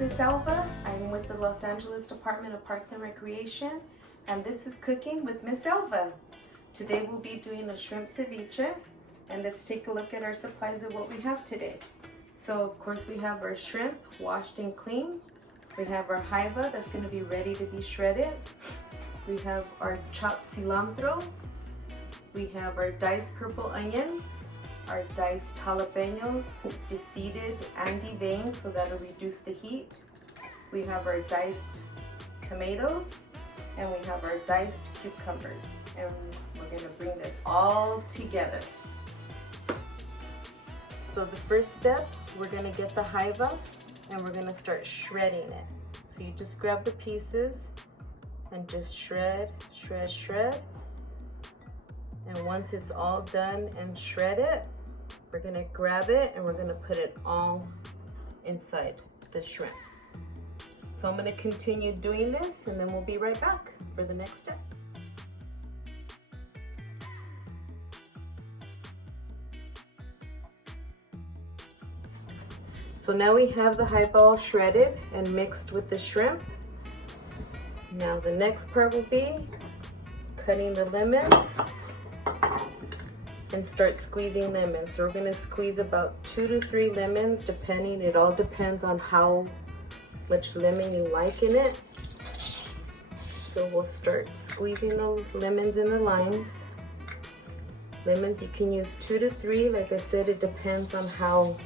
Miss Alva. I'm with the Los Angeles Department of Parks and Recreation, and this is Cooking with Miss Alva. Today we'll be doing a shrimp ceviche, and let's take a look at our supplies of what we have today. So of course we have our shrimp washed and clean. We have our Hiva that's going to be ready to be shredded. We have our chopped cilantro. We have our diced purple onions, our diced jalapenos, deseeded and deveined so that'll reduce the heat. We have our diced tomatoes, and we have our diced cucumbers. And we're going to bring this all together. So the first step, we're going to get the Hiva and we're going to start shredding it. So you just grab the pieces and just shred, shred, shred. And once it's all done and shredded, we're gonna grab it and we're gonna put it all inside the shrimp. So I'm gonna continue doing this and then we'll be right back for the next step. So now we have the Hiva all shredded and mixed with the shrimp. Now the next part will be cutting the lemons and start squeezing lemons. So we're gonna squeeze about 2 to 3 lemons, depending. It all depends on how much lemon you like in it. So we'll start squeezing the lemons and the limes. Lemons, you can use 2 to 3. Like I said, it depends on how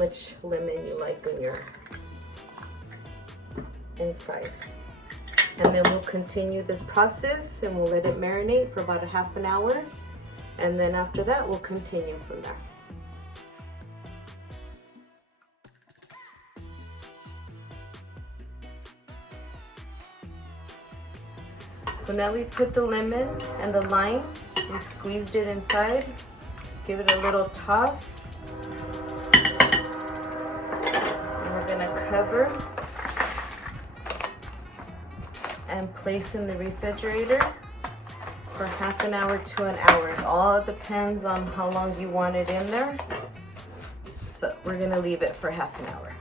much lemon you like in your inside. And then we'll continue this process and we'll let it marinate for about a half an hour. And then after that, we'll continue from there. So now we put the lemon and the lime, we squeezed it inside, give it a little toss. And we're gonna cover and place in the refrigerator for half an hour to an hour. It all depends on how long you want it in there, but we're gonna leave it for half an hour.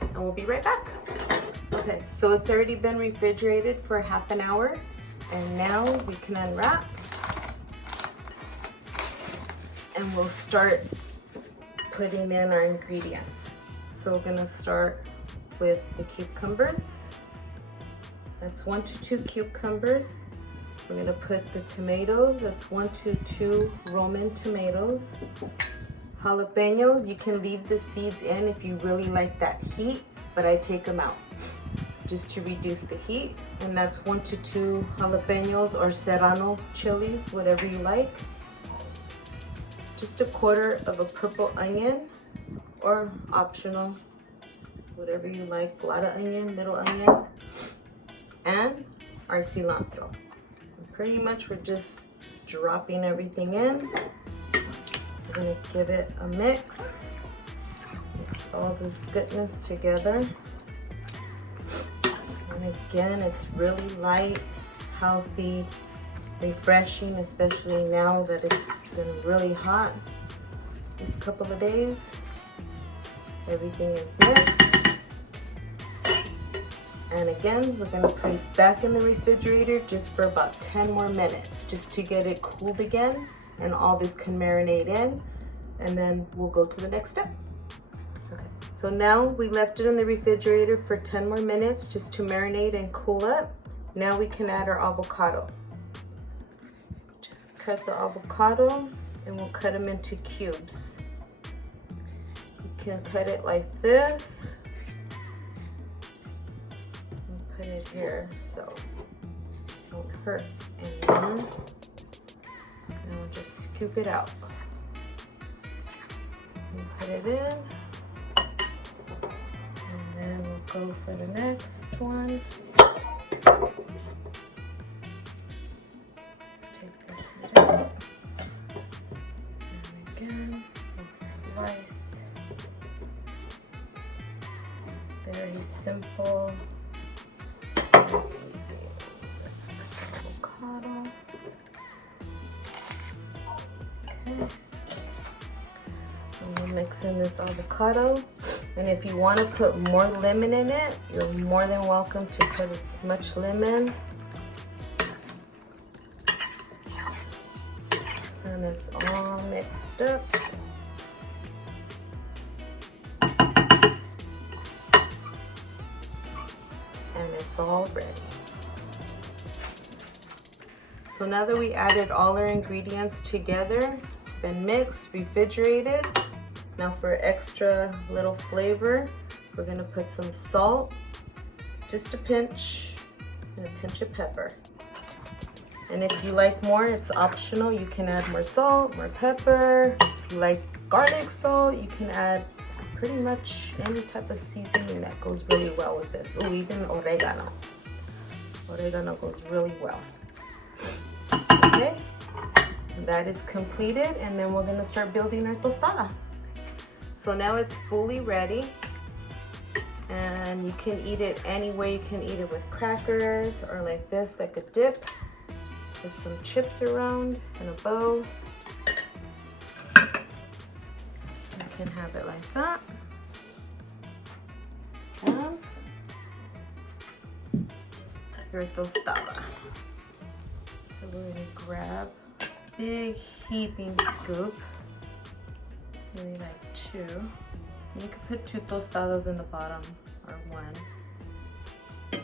And we'll be right back. Okay, so it's already been refrigerated for half an hour, and now we can unwrap and we'll start putting in our ingredients. So we're gonna start with the cucumbers. That's 1 to 2 cucumbers. We're gonna put the tomatoes, that's 1 to 2 Roman tomatoes. Jalapenos, you can leave the seeds in if you really like that heat, but I take them out just to reduce the heat. And that's 1 to 2 jalapenos or serrano chilies, whatever you like. Just 1/4 of a purple onion, or optional, whatever you like, a lot of onion, little onion, and our cilantro. Pretty much we're just dropping everything in. We're gonna give it a mix all this goodness together. And again, it's really light, healthy, refreshing, especially now that it's been really hot this couple of days. Everything is mixed. And again, we're gonna place back in the refrigerator just for about 10 more minutes, just to get it cooled again and all this can marinate in, and then we'll go to the next step. Okay, so now we left it in the refrigerator for 10 more minutes just to marinate and cool up. Now we can add our avocado. Just cut the avocado and we'll cut them into cubes. You can cut it like this. Put it here so it won't hurt. And we'll just scoop it out. And put it in. And then we'll go for the next one. Let's take this out. And again, we'll slice. Very simple. Let's put avocado. Okay. And we'll mix in this avocado. And if you want to put more lemon in it, you're more than welcome to put as much lemon. And it's all mixed up. And it's all ready. So now that we added all our ingredients together, it's been mixed, refrigerated. Now for extra little flavor, we're gonna put some salt, just a pinch, and a pinch of pepper. And if you like more, it's optional. You can add more salt, more pepper. If you like garlic salt, you can add pretty much any type of seasoning that goes really well with this. Oh, even oregano. Oregano goes really well. Okay, that is completed, and then we're gonna start building our tostada. So now it's fully ready, and you can eat it any way. You can eat it with crackers or like this, like a dip, with some chips around and a bow. You can have it like that. And your tostada. So we're gonna grab a big heaping scoop, maybe like 2. You could put 2 tostadas in the bottom or 1. Get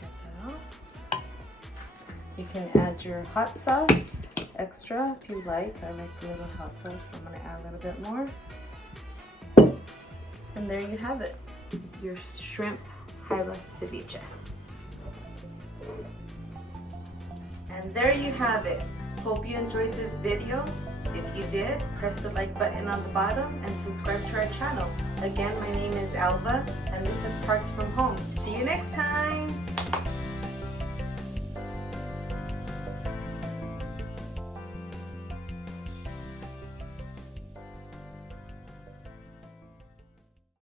that out. You can add your hot sauce extra if you like. I like a little hot sauce, so I'm gonna add a little bit more. And there you have it, your shrimp Hiva ceviche. And there you have it. Hope you enjoyed this video. If you did, press the like button on the bottom and subscribe to our channel. Again, my name is Alva, and this is Parts from Home. See you next time.